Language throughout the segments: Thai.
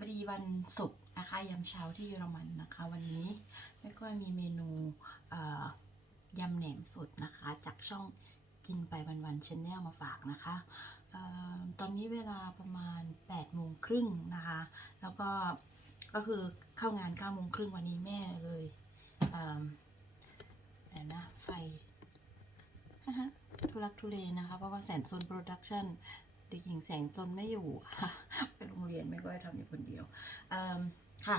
วัสดีวันศุกร์นะคะยามเช้าที่เยอรมันนะคะ วันนี้แม่ก้อยมีเมนูยำแหนมสดนะคะ จากช่องกินไปวันๆชแนลมาฝากนะคะออตอนนี้เวลาประมาณ8โมงครึ่งนะคะ แล้วก็ก็คือเข้างาน9โมงครึ่งวันนี้แม่เลยเอิ่มอะไรนะไฟทุลักทุเลนะคะ เพราะว่าแสนซนโปรดักชั่น ด็กหญิงแสงซนไม่อยู่ไปโรงเรียนไม่ก็ทำอยู่คนเดียวค่ะ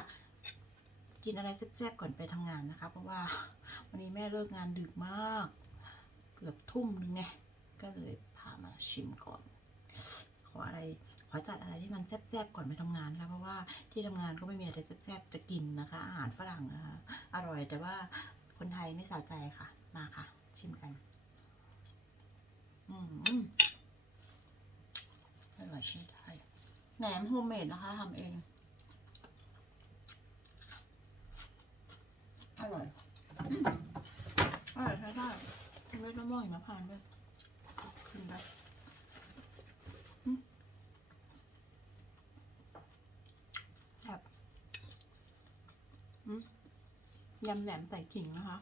กินอะไรแซ่บๆก่อนไปทำงานนะคะ เพราะว่าวันนี้แม่เลิกงานดึกมาก เกือบทุ่มนึงไงก็เลยพามาชิมก่อน ขออะไรขอจัดอะไรที่มันแซ่บๆก่อนไปทำงานค่ะเพราะว่าที่ทำงานก็ไม่มีอะไรแซ่บๆจะกินนะคะ อาหารฝรั่งนะคะอร่อยแต่ว่าคนไทยไม่สะใจค่ะ มาค่ะ ชิมกัน อืม อร่อยใช่ได้แหนมโฮมเมดนะคะทำเอง อร่อยอืมอร่อยใช้ได้เวทมะม่วงหิมพานต์ด้วยขึ้นได้อืมแซ่บอืมยำแหนมใส่กิ่งนะคะ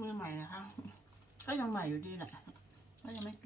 มือใหม่นะคะ ก็ยังใหม่อยู่ดีแหละก็ยังไม่เก่ง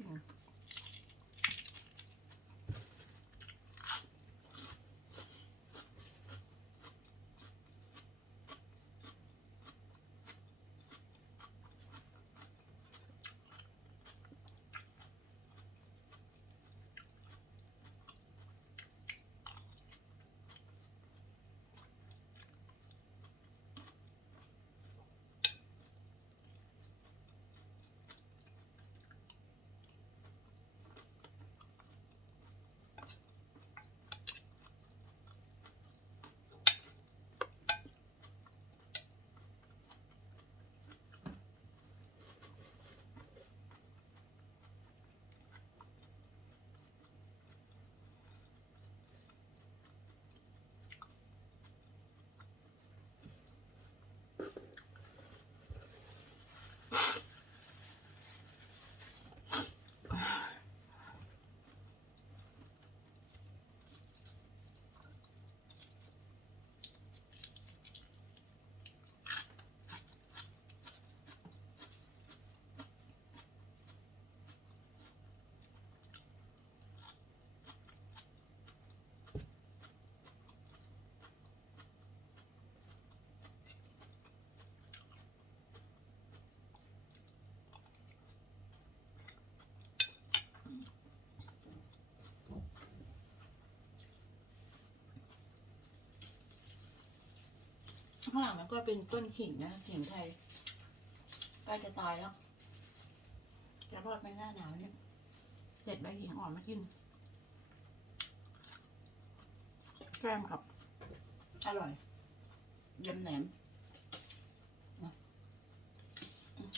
ข้างหลังมันก็เป็นต้นขิงนะขิงไทยใกล้จะตายแล้วจะรอดไหมหน้าหนาวเนี่ยเด็ดใบหิงอ่อนมากินแกล้มกับ อร่อยยำแหนมนะอืม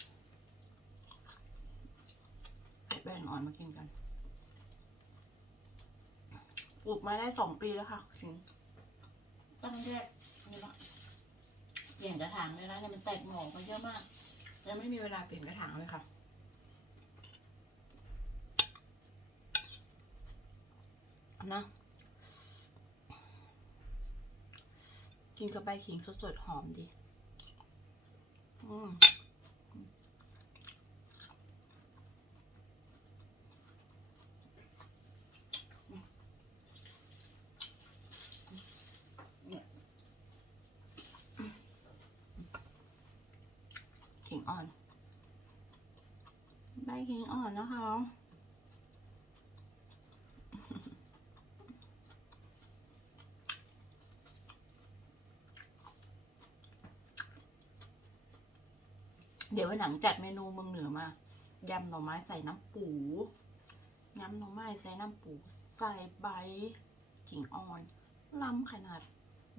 เด็ดใบหิงอ่อนมากินกัน ปลูกมาได้สองปีแล้วค่ะขิงตั้งแยกนี่ละ ลี่ยนกระถางเลยนะเนี่ยมันแตกหน่อมาเยอะมากยังไม่มีเวลาเปลี่ยนกระถางเลยค่ะนะกินกับใบขิงสดๆหอมดี อืมเนี่ยขิง อ่อน ใบขิงอ่อนนะคะเดี๋ยววันหลังจัดเมนูเมืองเหนือมายำหน่อไม้ใส่น้ำปูยำหน่อไม้ใส่น้ำปู ใส่ใบขิงอ่อนล้ำขนาด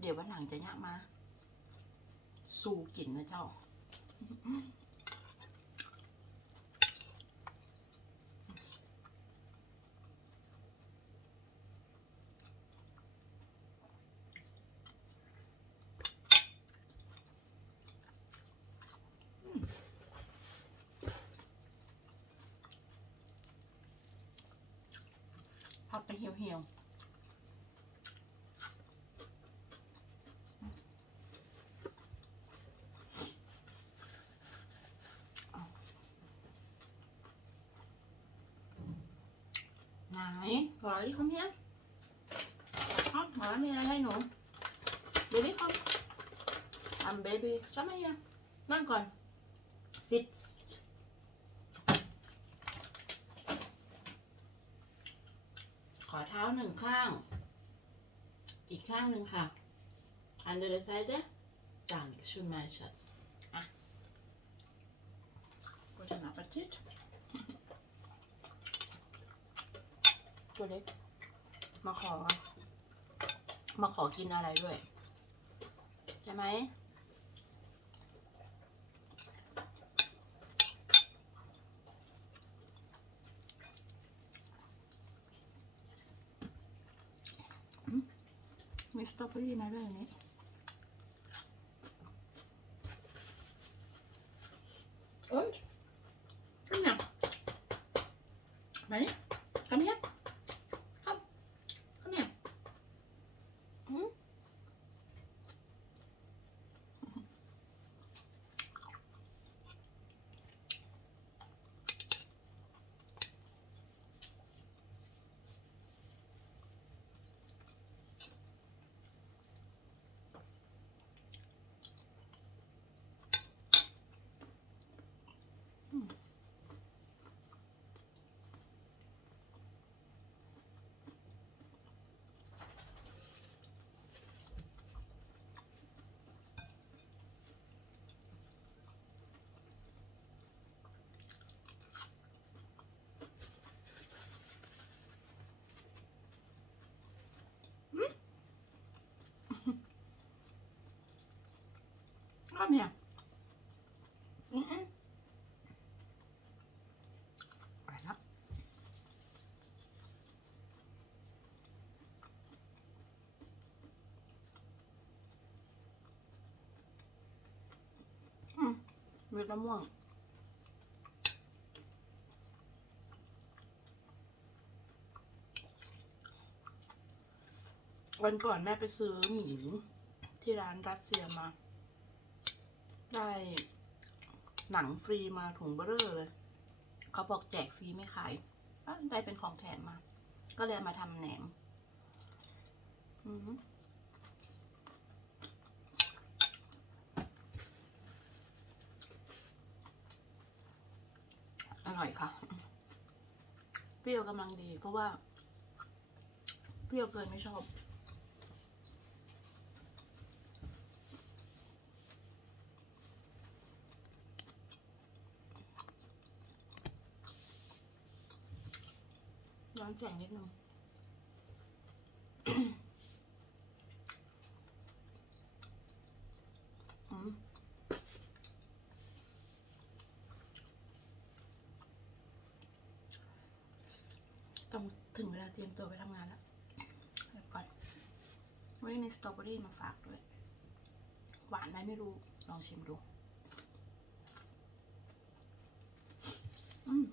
เดี๋ยววันหลังจะยะมา สู่กินนะเจ้า พักไปเหี่ยวเไหนขอดิคอมเฮียครับหมามีอะไรให้หนูเบบี้คอมอัมเบบี้ใช่ไหมยังนั่งก่อน sit ขอเท้าหนึ่งข้าง อีกข้างหนึ่งค่ะ andere Seite danke schön mein Schatz อะ guten Appetit ตัวเล็ก มาขอ มาขอกินอะไรด้วย ใช่ไหมมีสตรอเบอรี่มาด้วยอันนี้ Und? Komm Komm her. Mhm. ไปแล้วอืมเม็ดมะม่วงวันก่อนแม่ไปซื้อหมูที่ร้านรัสเซียมา ได้หนังฟรีมาถุงเบอร์เลย เขาบอกแจกฟรีไม่ขายได้เป็นของแถมมา ก็เลยมาทำแหนมอือหืออร่อยค่ะ เปรี้ยวกำลังดีเพราะว่า เปรี้ยวเกินไม่ชอบ ร้อนแสงนิดนึงต้องถึงเวลาเตรียมตัวไปทำงานแล้วเดี๋ยวก่อนวันนี้มีสตรอเบอรี่มาฝากด้วย หวานไหมไม่รู้ ลองชิมดู อืม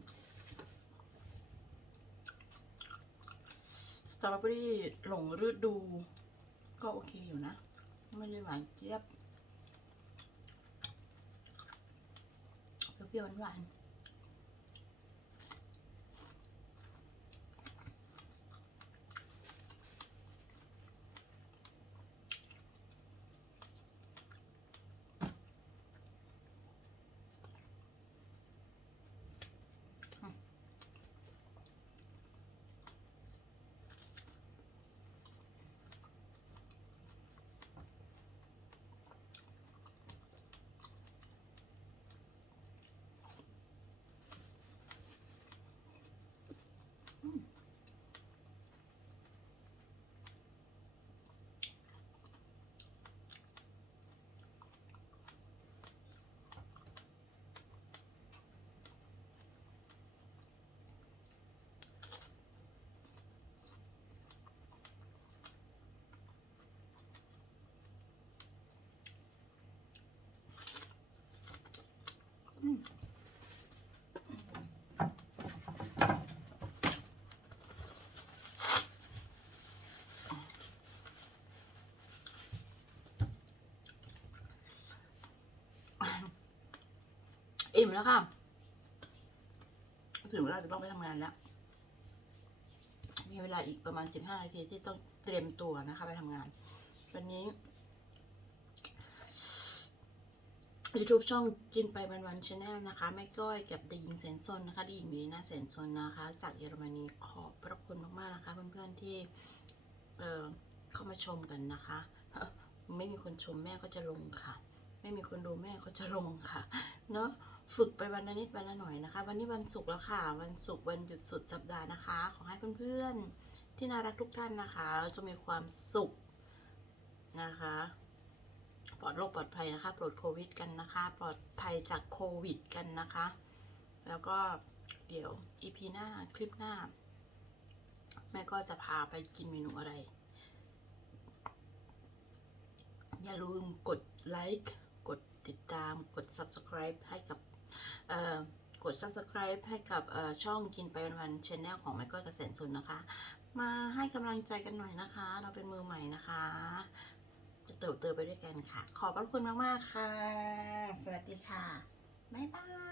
ตรอเบอรี่หลงฤดู ก็โอเคอยู่นะ ไม่ได้หวานเจี๊ยบเปรี้ยวๆหวานๆ อิ่มแล้วค่ะ ถึงเวลาจะต้องไปทำงานแล้ว มีเวลาอีกประมาณ15นาทีที่ต้องเตรียมตัวนะคะ ไปทำงาน วันนี้ YouTube ช่องกินไปวันวันชาแนลนะคะแม่ก้อยกับดีหญิงแสนซนนะคะดีหญิงมีนาแสนซนนะคะ จากเยอรมนีขอบพระคุณมากๆนะคะเพื่อนๆที่เอ่อเข้ามาชมกันนะคะ ไม่มีคนชมแม่ก็จะลงค่ะ ไม่มีคนดูแม่ก็จะลงค่ะ เนาะ ฝึกไปวันละนิดวันละหน่อยนะคะ วันนี้วันศุกร์แล้วค่ะ วันศุกร์วันหยุดสุดสัปดาห์นะคะ ขอให้เพื่อนๆที่น่ารักทุกท่านนะคะ จะมีความสุขนะคะปลอดโรคปลอดภัยนะคะปลอดโควิดกันนะคะ ปลอดภัยจากโควิดกันนะคะ แล้วก็เดี๋ยวอีพีหน้าคลิปหน้า แม่ก็จะพาไปกินเมนูอะไร อย่าลืมกดไลค์กดติดตามกด subscribe ให้กับ กด subscribe ให้กับช่องกินไปวันๆ channel ของแม่ก้อยเกษตรสุนนะคะ มาให้กำลังใจกันหน่อยนะคะ เราเป็นมือใหม่นะคะ จะเติบโตไปด้วยกันค่ะ ขอบพระคุณมาก ๆ ค่ะ สวัสดีค่ะ บ๊ายบาย